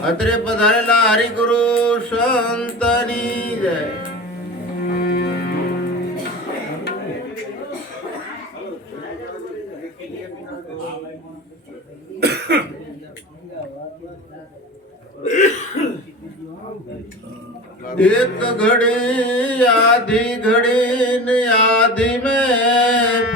અત્રે પધારેલા હરિગુરુ સંતની જય. એક ઘડી આધી ઘડી ને આધી મેં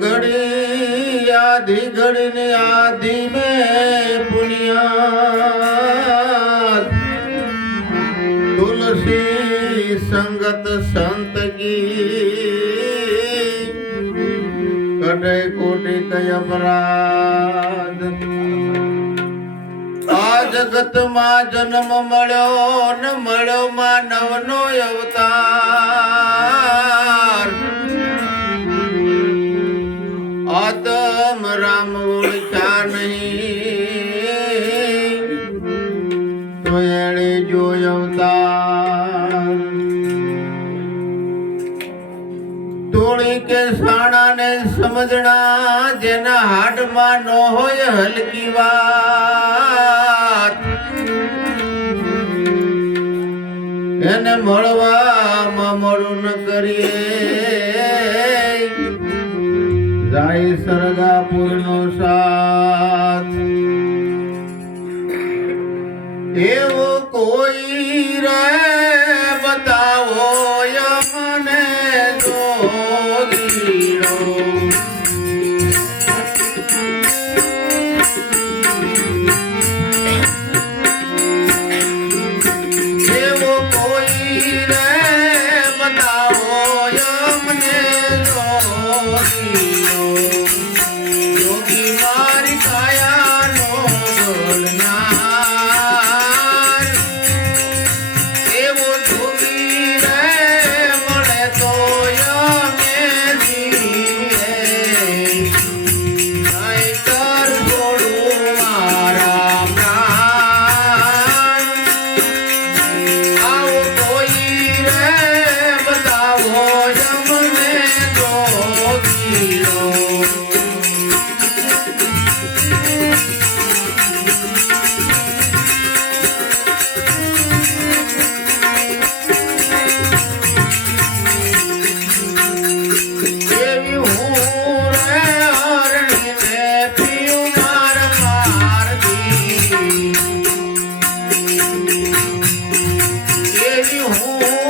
ઘડી આધી ઘડી ને આધી મે પુનિયા તુલસી સંગત સંત કી કડે કોટી કય અપરાધ. આ જગતમાં જન્મ મળ્યો, ન મળ્યો માનવનો અવતાર. તો એણે જોયો અવતાર. તોડી કે સાણાને સમજણા જેના હાડમાં ન હોય હલકી વાત. એને મળવામાં મળું ન કરીએ. જાય સરગાપુરનો સાથ. એવો કોઈ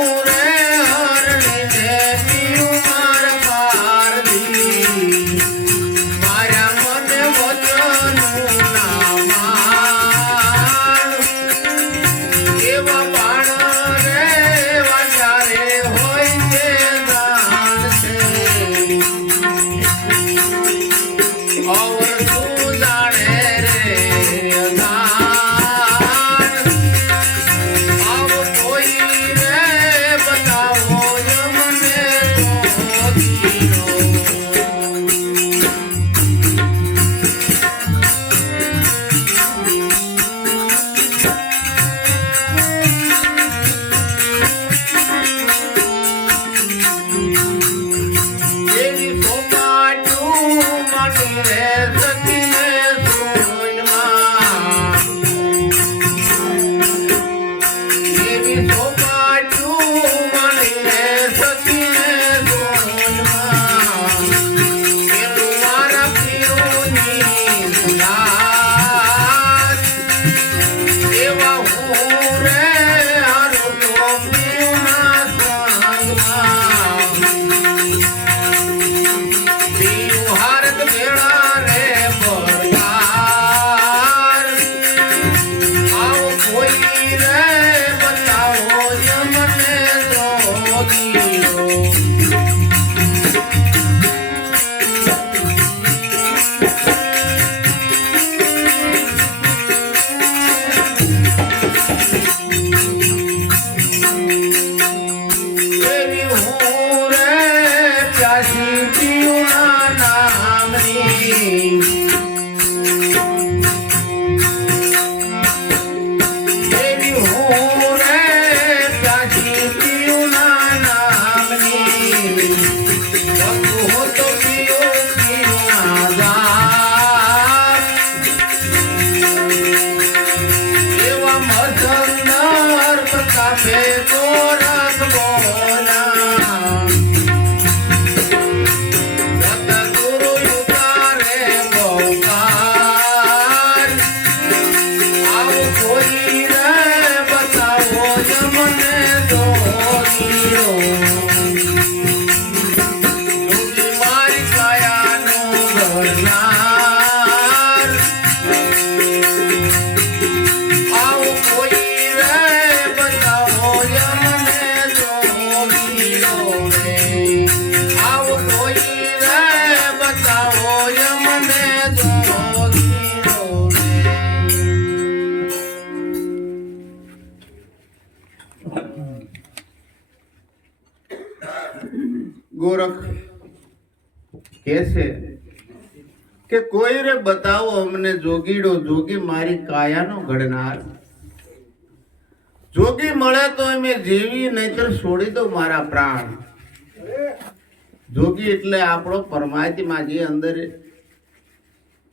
moon. જોગીડો જોગી ગોરખ કે છે કે કોઈ રે બતાવો અમને જોગીડો, જોગી મારી કાયાનો ઘડનાર. જોગી મળે તો અમે જીવી, નહીતર છોડી દો મારા પ્રાણ. જોગી એટલે આપણો પરમાત્મા જે અંદર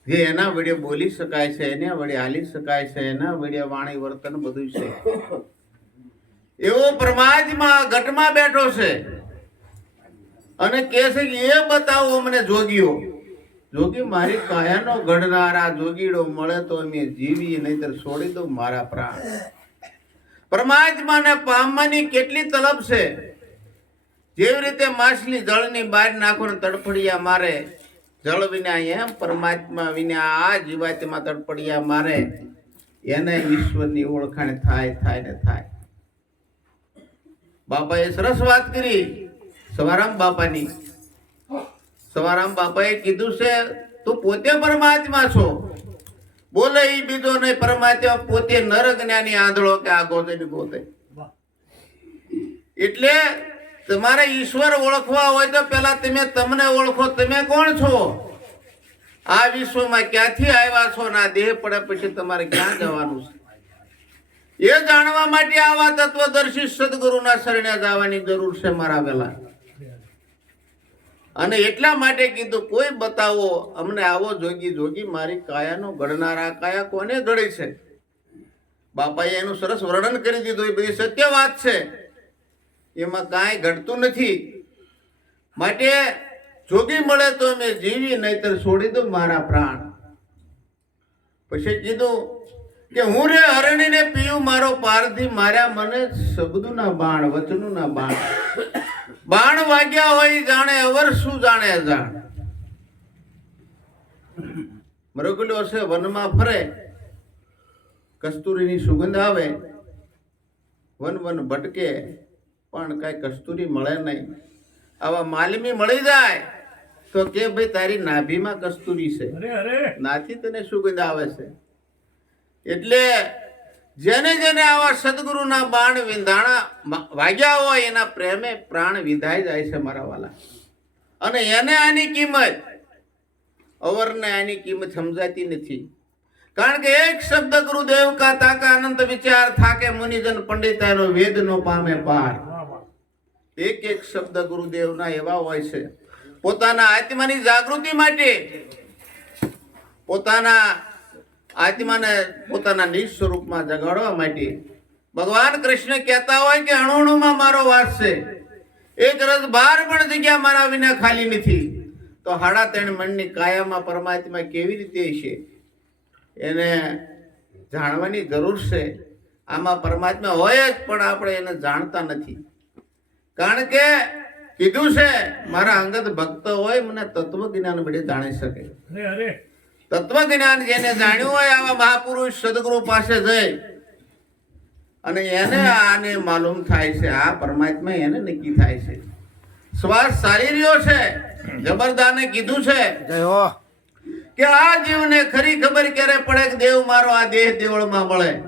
જે એના વડે બોલી શકાય છે, એના વડે હાલી શકાય છે, એના વડે વાણી વર્તન બધું છે. એવો પરમાત્મા ઘટમાં બેઠો છે. અને કહે છે કે, એ બતાવો અમને જોગીઓ. જોગી, મારી કાયાનો ઘડનારા જોગીડો મળે તો અમે જીવીએ, નહીતર છોડી દો મારા પ્રાણ. પરમાત્માને પામવાની કેટલી તલબ છે? જેવી રીતે માછલી જળની બહાર નાખો ને તડફડિયા મારે, જળ વિના એમ પરમાત્મા વિના આ જીવાતમાં તડફડિયા મારે, એને ઈશ્વરની ઓળખાણ થાય થાય ને થાય. બાપાએ સરસ વાત કરી. સવારામ બાપાની. સવારામ બાપાએ કીધું છે, તું પોતે પરમાત્મા છો. બોલે એ બીજો નહીં, પરમાત્મા પોતે નર જ્ઞાની આંધળો કે આ ગોતે ગોતે. એટલે તમારે ઈશ્વર ઓળખવા હોય તો પેલા તમે તમને ઓળખો, તમે કોણ છો? આ વિશ્વમાં ક્યાંથી આવ્યા છો? ના, દેહ પડે પછી તમારે ક્યાં જવાનું છે? એ જાણવા માટે આવા તત્વદર્શી સદગુરુના શરણે જવાની જરૂર છે મારા વેલા. અને એટલા માટે કીધું, કોઈ બતાવો, અમને આવો જોગી જોગી, મારી કાયાનો ઘડનારા કાયા કોને ઘડે છે? બાપાએ એનું સરસ વર્ણન કરી દીધું, એ બધી સત્ય વાત છે. એમાં કાંઈ ઘટતું નથી. માટે જોગી મળે તો અમે જીવી, નહીતર છોડી દઉં મારા પ્રાણ. પછી કીધું કે, હું રે હરણીને પીયું મારો પારથી માર્યા મને શબ્દના બાણ, વચનોના બાણ. બાણ વાગ્યા હોય જાણે અવર શું જાણે અજાણ મરગુલો છે વનમાં ફરે. કસ્તુરીની સુગંધ આવે. વન વન ભટકે પણ કાંઈ કસ્તુરી મળે નહીં. આવા માલમી મળી જાય તો કે ભાઈ તારી નાભીમાં કસ્તુરી છે? નાથી તને સુગંધ આવે છે. એટલે જેને જેને આવા સદગુરુના બાણ વિંધાણા વાગ્યા હોય એના પ્રેમે પ્રાણ વિધાઈ જાય છે મારા વાલા. અને એને આની કિંમત, અવરને આની કિંમત સમજાતી નથી. કારણ કે એક શબ્દ ગુરુદેવ કા તાકા અનંત વિચાર થાકે મુનિજન પંડિતાનો વેદ નો પામે પાર. એક એક શબ્દ ગુરુદેવના એવા હોય છે. પોતાના આત્માની જાગૃતિ માટે, પોતાના આત્માને પોતાના નિજ સ્વરૂપમાં જગાડવા માટે. ભગવાન કૃષ્ણ કહેતા હોય કે અણુણુમાં મારો વાસ છે. એક રસ બાર પણ જગ્યા મારા વિના ખાલી નથી. તો હાડા ત્રણ મનની કાયામાં પરમાત્મા કેવી રીતે છે? એને જાણવાની જરૂર છે. આમાં પરમાત્મા હોય જ, પણ આપણે એને જાણતા નથી. કારણ કે કીધું છે, મારા અંગત ભક્ત હોય, મને તત્વ વડે જાણી શકે. અરે અરે તત્વ જ્ઞાન જેને જાણ્યું હોય આવા મહાપુરુષ સદગુરુ પાસે જઈ અને એને આને માલુમ થાય છે. આ પરમાત્મા એને નક્કી થાય છે. શ્વાસ સારી રહ્યો છે. જબરદાને કીધું છે કે આ જીવને ખરી ખબર ક્યારે પડે કે દેવ મારો આ દેહ દેવળમાં મળે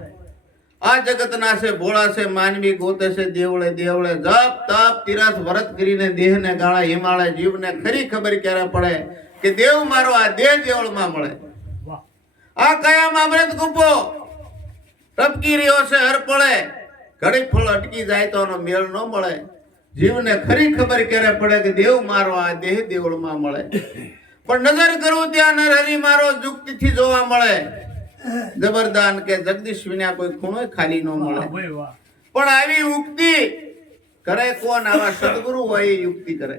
આ જગતના છે ભોળા છે માનવી ગોતે છે દેવળે દેવળે જપ તપ તિરસ વ્રત કરીને દેહને ગાળા હિમાલય જીવને ખરી ખબર ક્યારે પડે? કે દેવ મારો આ દેહ દેવળમાં મળે. આ કયામાં અમૃત કૂપો? ટપકી રહ્યો છે હર પડે ઘડી ફળ અટકી જાય તો એનો મેળ ન મળે. જીવને ખરી ખબર ક્યારે પડે કે દેવ મારો આ દેહ દેવળમાં મળે. પણ નજર કરું ત્યાં નરહરી મારો જુક્તિથી જોવા મળે. જબરદાન કે જગદીશ વિના કોઈ ખૂણો ખાલી ન મળે. પણ આવી યુક્તિ કરે કોણ? આવા સદગુરુ હોય એ યુક્તિ કરે.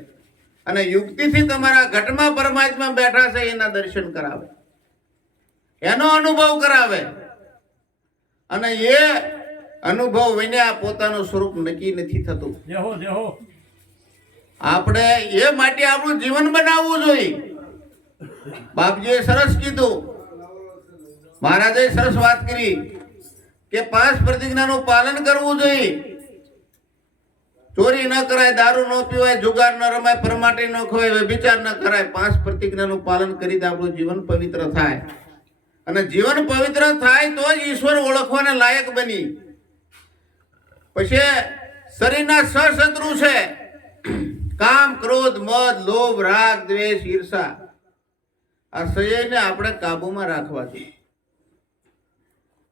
અને યુક્તિથી તમારા ઘટમાં પરમાત્મા બેઠા છે એના દર્શન કરાવે. એનો અનુભવ કરાવે. અને એ અનુભવ વિના પોતાનું સ્વરૂપ નક્કી નથી થતું. આપણે એ માટે આપણું જીવન બનાવવું જોઈએ. બાપજીએ સરસ કીધું. મહારાજે સરસ વાત કરી કે પાંચ પ્રતિજ્ઞાનું પાલન કરવું જોઈએ. ચોરી ન કરાય, દારૂ ન પીવાય, જુગાર ન રમાય, પરમાટી ન ખવાય વ્યભિચાર ન કરાય. પાંચ પ્રતિજ્ઞાનું પાલન કરી આપણું જીવન પવિત્ર થાય. અને જીવન પવિત્ર થાય તો જ ઈશ્વર ઓળખવાને લાયક બની. પછી શરીરના સશત્રુ છે. કામ, ક્રોધ, મદ, લોભ, રાગ, દ્વેષ, ઈર્ષા. આ સયને આપણે કાબુમાં રાખવા જોઈએ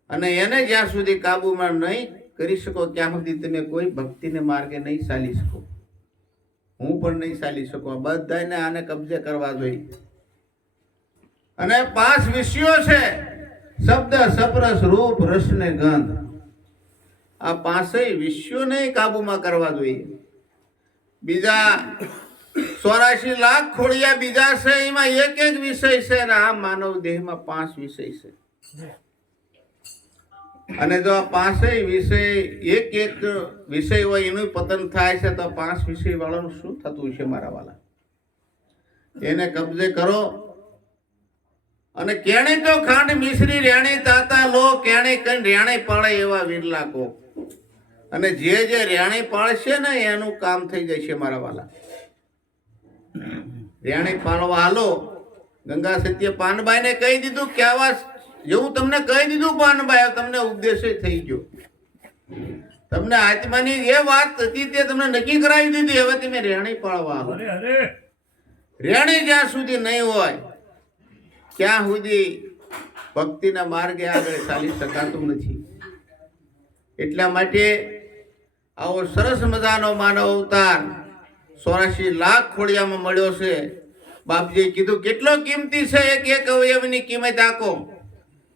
અને એને જ્યાં સુધી કાબુમાં નહીં કરી શકો ક્યાં સુધી તમે કોઈ ભક્તિને માર્ગે નહીં ચાલી શકો. હું પણ નહીં ચાલી શકો. બધાને આને કબજે કરવા જોઈએ. અને પાંચ વિષયો છે. શબ્દ, સપરસ, રૂપ, રસ ને ગંધ. આ પાંચેય વિષયોને કાબુમાં કરવા જોઈએ. બીજા ચોરાશી લાખ ખોડિયા બીજા છે. એમાં એક એક વિષય છે અને આ માનવ દેહમાં પાંચ વિષય છે. અને જો આ પાંચેય વિષય એક એક વિષય હોય એનું પતન થાય છે, તો પાંચ વિષય વાળાનું શું થતું છે મારા વાલા? એને કબજે કરો. અને કેણે તો ખાંડ મિશ્રી રેણી તાતા લો, કેણે કઈ રેણી પાડે એવા વિરલા કો. અને જે જે રેણી પાળશે ને એનું કામ થઈ જશે મારા વાલા. રેણી પાળવા હાલો. ગંગા સત્ય પાનબાઈ ને કહી દીધું કે આવા એવું તમને કહી દીધું પાનબાઈ તમને ઉપદેશ થઈ ગયો. તમને આત્માની એ વાત હતી તે તમને નક્કી કરાવી દીધી હવે તમે રેણી પાળવા રેણી જ્યાં સુધી નહીં હોય ત્યાં સુધી ભક્તિના માર્ગે આગળ ચાલી શકાતું નથી. એટલા માટે આવો સરસ મજાનો માનવ અવતાર ચોરાશી લાખ ખોડિયામાં મળ્યો છે. બાપજીએ કીધું કેટલો કિંમતી છે એક એક અવયવની કિંમત આકો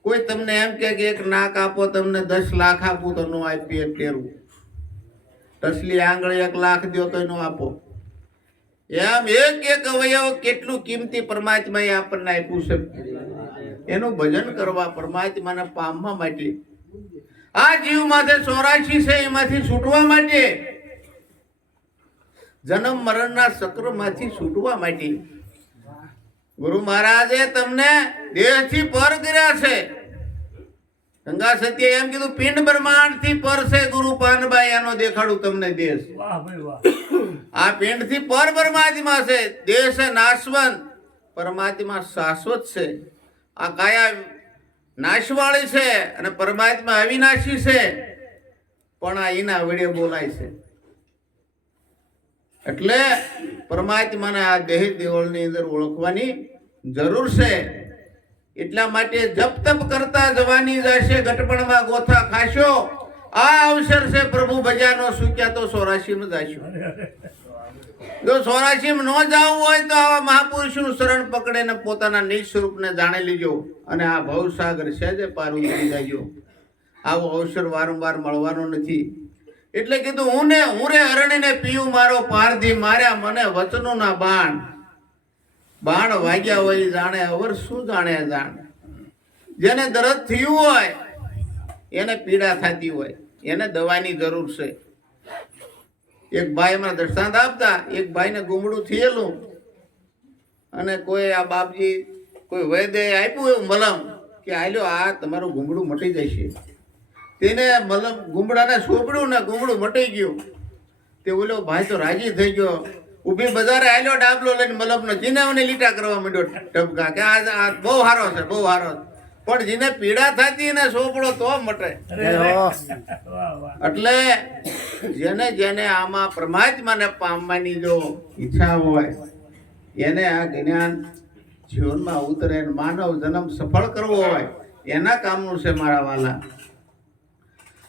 કોઈ તમને એમ કે એક નાક આપો, તમને દસ લાખ આપું તો નો આપી એમ ટેરવું તસલી આંગળી એક લાખ દો તો નો આપો. એમ એક એક અવયવ કેટલું કિંમતી પરમાત્માએ આપણને આપ્યું છે. એનું ભજન કરવા પરમાત્માને પામવા માટે. આ જીવ માથે ચોરાશી છે, એમાંથી છૂટવા માટે. જન્મ મરણના ચક્રમાંથી છૂટવા માટે. ગુરુ મહારાજે તમને દેહથી પર કર્યા છે. ગંગા સત્ય એમ કીધું પિંડ બ્રહ્માંડથી પર છે ગુરુ પાનભાઈ આનો દેખાડું તમને દેશ. આ પિંડથી પર પરમાત્મા છે દેહ છે નાશવંત. પરમાત્મા શાશ્વત છે. આ કાયા નાશવાળી છે અને પરમાત્મા અવિનાશી છે. પણ આ એના વડે બોલાય છે. એટલે પરમાત્માને આ દેહ દેવળની અંદર ઓળખવાની જરૂર છે. એટલા માટે જપ તપ કરતા જવાની જશે ઘટપણમાં ગોથા ખાશો. આ અવસર છે પ્રભુ ભજાનો, સુક્યા તો સોરાશીમાં જાશો. જો સોરાશીમાં ન જવું હોય તો આવા મહાપુરુષનું શરણ પકડીને પોતાના નિજ સ્વરૂપને જાણી લીજો અને આ ભવસાગર છે જે પાર ઉતરી જાજો. આવો અવસર વારંવાર મળવાનો નથી. એટલે કીધું, હું ને, હું રે હરણીને પીયું મારો પારધી, માર્યા મને વચનોના બાણ. બાણ વાગ્યા હોય જાણે, અવર શું જાણે જાણ. જેને દરદ થયું હોય, એને પીડા થતી હોય. એને દવાની જરૂર છે. એક ભાઈ મને દ્રષ્ટાંત આપતા, એક ભાઈને ગુમડું થયેલું. અને કોઈ આ બાપજી કોઈ વૈદ્ય આપ્યું એવું મલમ કે, આલ્યો, આ તમારું ગુમડું મટી જશે. તેને મતલબ ગુમડાને સોંપડ્યું ને ગુમડું મટી ગયું. તે ઓલો ભાઈ તો રાજી થઈ ગયો. ઊભી બજારે આલ્યો ડાબલો લઈને મલમનો જીનાવને લીટા કરવા માંડ્યો ટપકા કે આ આ બહુ સારો છે બહુ સારો છે. પણ જેને પીડા થતી ને સોપડો તો મટે. એટલે જેને જેને આમાં પરમાત્માને પામવાની જો ઈચ્છા હોય એને આ જ્ઞાન જીવનમાં ઉતરે માનવ જન્મ સફળ કરવો હોય એના કામનું છે મારા વાલા.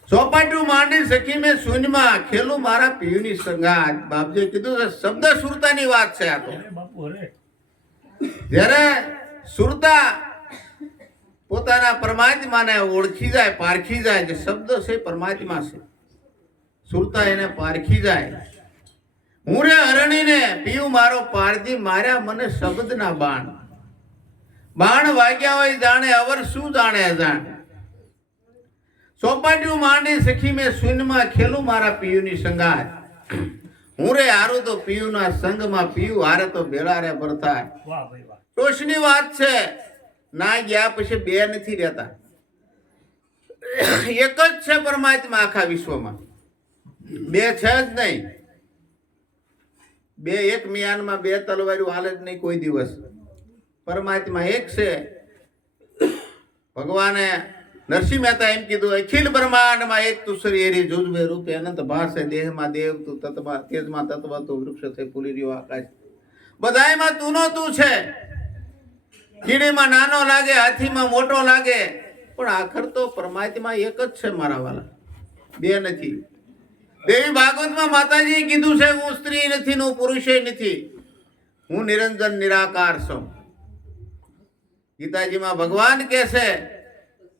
ચોપાટું માંડી સખી મેં શૂન્યમાં ખેલું મારા પીયુની સંગાત. બાપજીએ કીધું છે શબ્દ સુરતાની વાત છે આ તો. જ્યારે સુરતા પોતાના પરમાત્માને ઓળખી જાય પારખી જાય કે શબ્દ છે પરમાત્મા છે. સુરતા એને પારખી જાય. હું રે હરણીને પીયું મારો પારધી માર્યા મને શબ્દના બાણ. બાણ વાગ્યા હોય જાણે અવર શું જાણે જાણ ચોપાટીયું માંડી સખી મેં શૂન્યમાં ખેલું મારા પિયુની સંગાત. હું રે હારું તો પિયુના સંગમાં પિયુ હારે તો ભેળા રે ભરતા ટોશની વાત છે ના ગયા પછી બે નથી રહેતા. એક જ છે પરમાત્મા આખા વિશ્વમાં. બે છે જ નહીં. બે એક મિયાનમાં બે તલવારું હાલે જ નહીં કોઈ દિવસ. પરમાત્મા એક છે. ભગવાને નરસિંહ મહેતા એમ કીધું અખિલ બ્રહ્માંડમાં એક તુસરી એરી જુજવે રૂપે, અનંત ભાષે દેહમાં દેવ તું તત્વ તેજમાં તત્વ તું વૃક્ષ થઈ ફૂલી રહ્યો આકાશ. બધાયમાં તું તું છે. કીડીમાં નાનો લાગે, હાથીમાં મોટો લાગે. પણ આખર તો પરમાત્મા એક જ છે મારા વાલા. બે નથી. દેવી ભાગવતમાં માતાજીએ કીધું છે, હું સ્ત્રી નથી, હું પુરુષે નથી. હું નિરંજન, નિરાકાર છું. ગીતાજીમાં ભગવાન કહે છે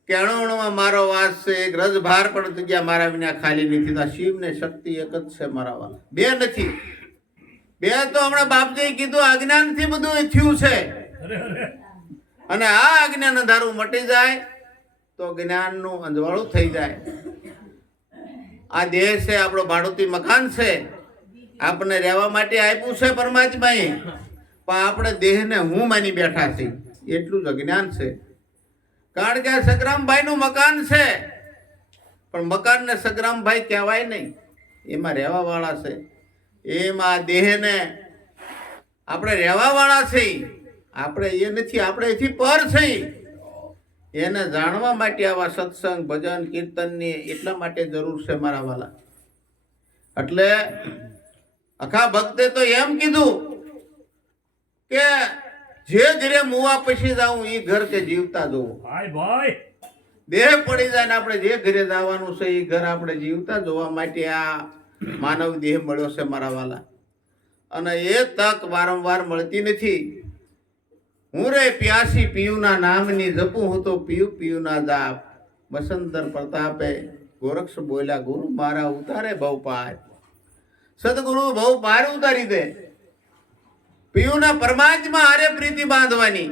કે અણુઅણુમાં મારો વાસ છે, એક રજભાર પણ જગ્યા મારા વિના ખાલી નથી. આ શિવને શક્તિ એક જ છે મારા વાલા બે નથી. બે તો હમણાં બાપજીએ કીધું અજ્ઞાનથી બધું એ થયું છે. અને આ અજ્ઞાન અંધારું મટી જાય તો જ્ઞાનનું અંજવાળું થઈ જાય. આ દેહ છે, આપણો ભાડુતી મકાન છે. આપણને રહેવા માટે આપ્યું છે પરમાત્માએ. પણ આપણે દેહને હું માની બેઠા છીએ. એટલું જ અજ્ઞાન છે. કારણ કે આ સંગ્રામભાઈનું મકાન છે. પણ મકાનને સગરામભાઈ કહેવાય નહીં. એમાં રહેવા વાળા છે. એમાં દેહને આપણે રહેવા વાળા છીએ. આપણે એ નથી, આપણે એથી પર છીએ. એને જાણવા માટે આવા સત્સંગ, ભજન કીર્તનની એટલા માટે જરૂર છે મારા વાલા. એટલે આખા ભક્તે તો એમ કીધું કે જે ઘરે મુવા પછી જાઉં એ ઘર કે જીવતા જોવું. ભાઈ ભાઈ. દેહ પડી જાય ને આપણે જે ઘરે જવાનું છે એ ઘર આપણે જીવતા જોવા માટે આ માનવ દેહ મળ્યો છે મારા વાલા. અને એ તક વારંવાર મળતી નથી. હું રે પ્યાસી પિયુના નામની જપું હું તો પિયુ પિયુના જાપ. વસંતર પ્રતાપે ગોરક્ષ બોલ્યા ગુરુ મારા ઉતારે બહુ પાર. સદગુરુ બહુ પાર ઉતારી દે. પિયુના પરમાત્મા હારે પ્રીતિ બાંધવાની.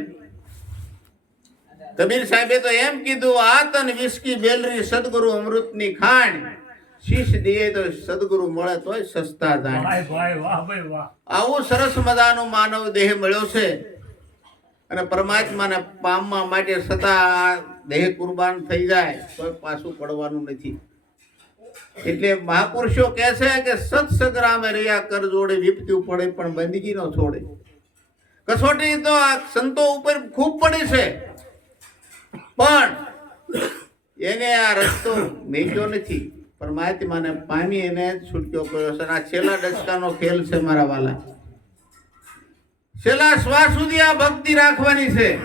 કબીર સાહેબે તો એમ કીધું આતન વિસ્કી બેલરી સદગુરુ અમૃતની ખાંડ. શીશ દીએ તો સદગુરુ મળે તોય સસ્તા વાહ આવું સરસ મજાનું માનવ દેહ મળ્યો છે. અને પરમાત્માને પામવા માટે સદા દેહ કુરબાન થઈ જાય તો પાછું પડવાનું નથી. એટલે મહાપુરુષો કહે છે કે સત્સંગ્રામે રહ્યા કર જોડે વિપત્યું પડે પણ બંદગી ન છોડે. કસોટી તો આ સંતો ઉપર ખૂબ પડી છે. પણ એને આ રસ્તો મેક્યો નથી. પરમાત્માને પામી એને છૂટક્યો કર્યો છે. આ છેલ્લા ડચકાનો ખેલ છે મારા વાલા. છેલ્લા શ્વાસ સુધી આ ભક્તિ રાખવાની છે.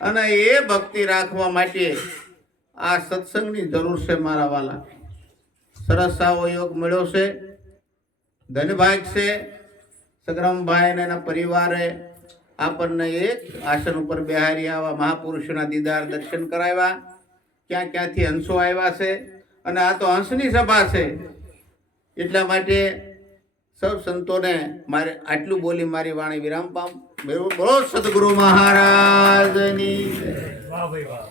અને એ ભક્તિ રાખવા માટે આ સત્સંગની જરૂર છે મારા વાલા. સરસ આવો યોગ મળ્યો છે. ધનભાઈ છે. સગ્રામભાઈ અને એના પરિવારે આપણને એક આસન ઉપર બિહારી આવા મહાપુરુષોના દીદાર દર્શન કરાવ્યા. ક્યાં ક્યાંથી હંસો આવ્યા છે? અને આ તો હંસની સભા છે. એટલા માટે સૌ સંતોને મારે આટલું બોલી મારી વાણી વિરામ પામ. બોલો સદગુરુ મહારાજની.